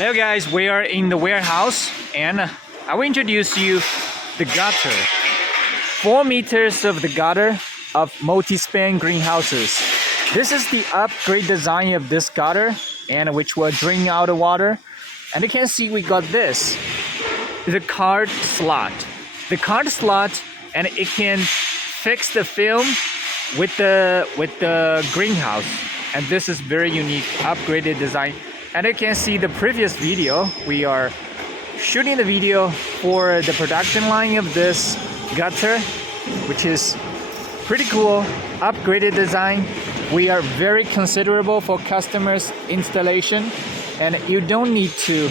Hello guys, we are in the warehouse and I will introduce you the gutter. 4 meters of the gutter of multi-span greenhouses. This is the upgrade design of this gutter and which will drain out the water. And you can see we got this, the card slot. The card slot, and it can fix the film with the greenhouse. And this is very unique upgraded design. And you can see the previous video, we are shooting the video for the production line of this gutter, which is pretty cool, upgraded design. We are very considerable for customers installation, and you don't need to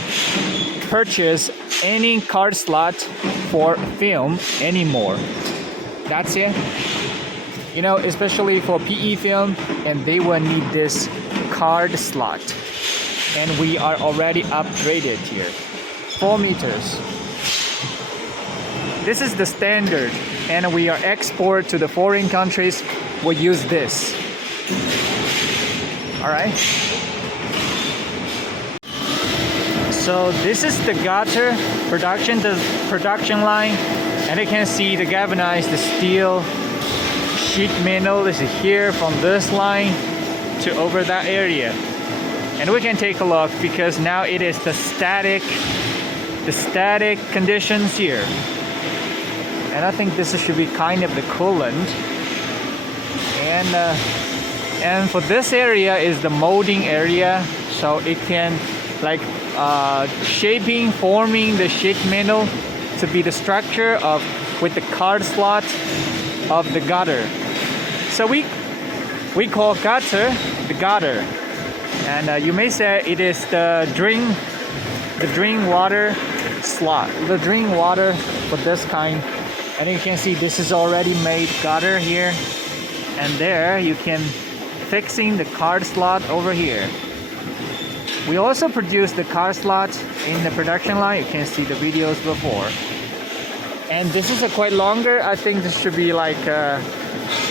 purchase any card slot for film anymore. That's it. You know, especially for PE film, and they will need this card slot. And we are already upgraded here. 4 meters. This is the standard, and we are export to the foreign countries. We use this. All right. So this is the gutter production line, and you can see the galvanized steel sheet metal is here from this line to over that area. And we can take a look because now it is the static conditions here. And I think this should be kind of the coolant. And for this area is the molding area, so it can like forming the sheet metal to be the structure of with the card slot of the gutter. So we call gutter the gutter. And you may say it is the drain water slot, the drain water for this kind. And you can see this is already made gutter here, and there you can fixing the card slot over here. We also produce the card slot in the production line. You can see the videos before. And this is a quite longer. I think this should be like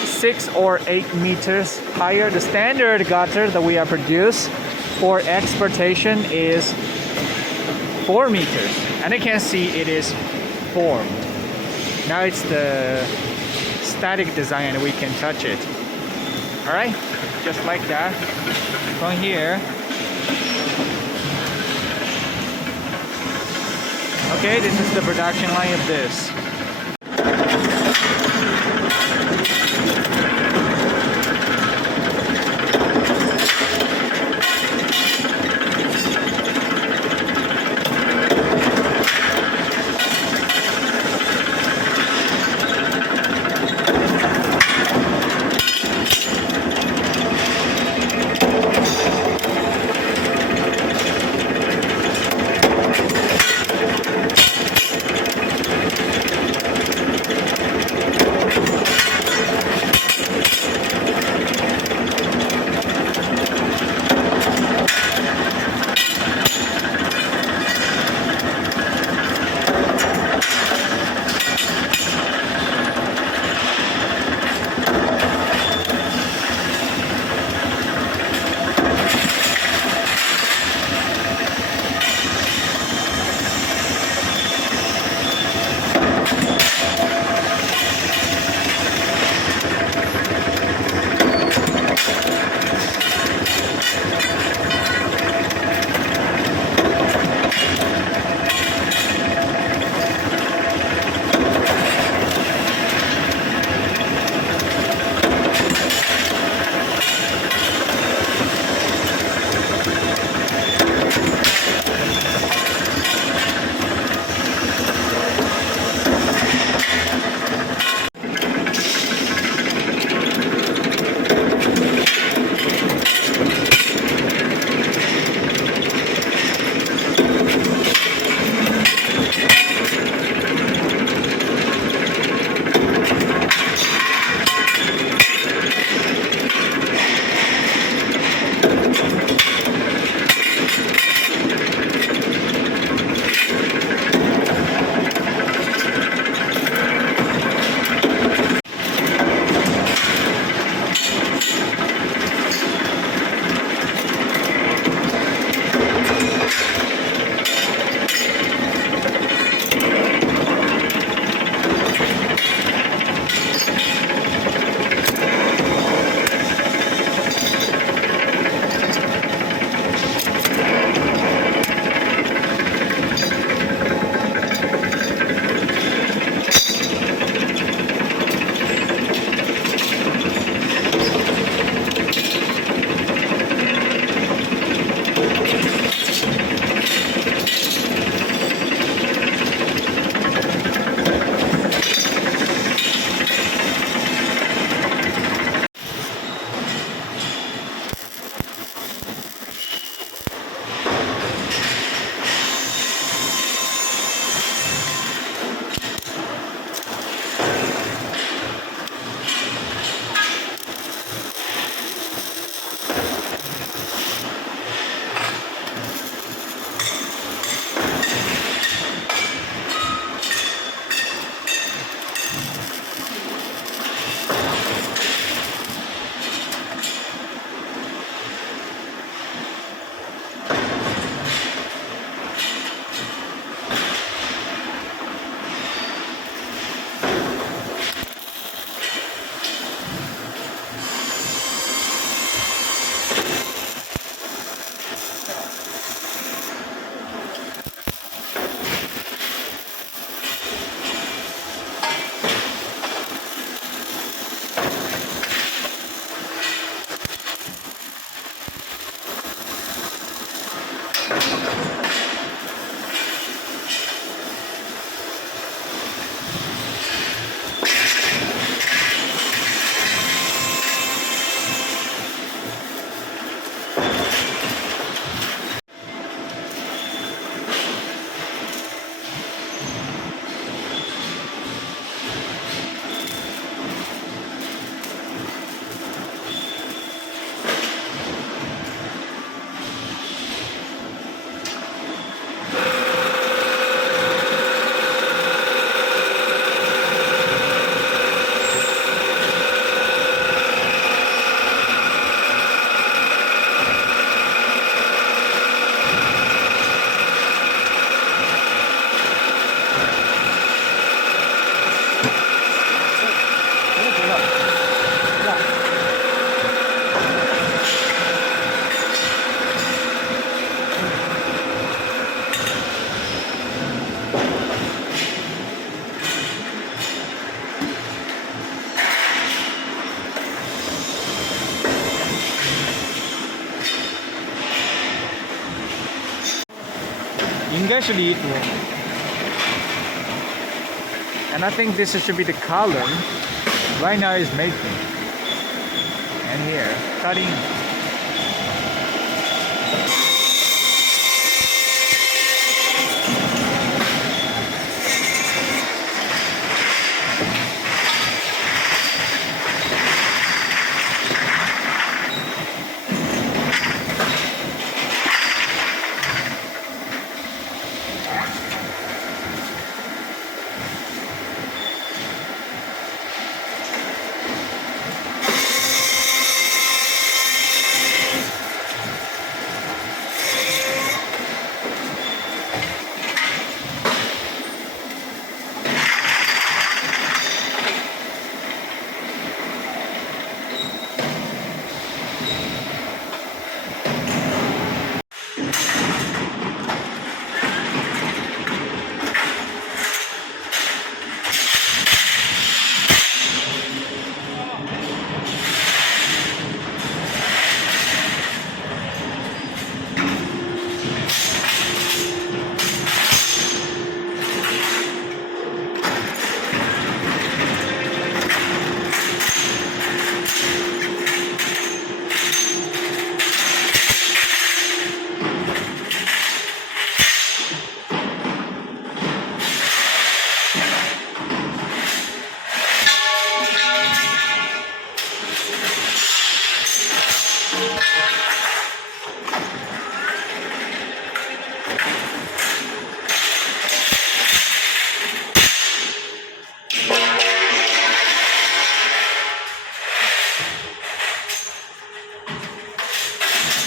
6 or 8 meters higher. The standard gutter that we are produced for exportation is 4 meters, and you can see it is formed. Now it's the static design, and we can touch it. All right, just like that. From here. Okay, this is the production line of this. 인가시 ito. And I think this should be the color. Right now is making. And here, cutting.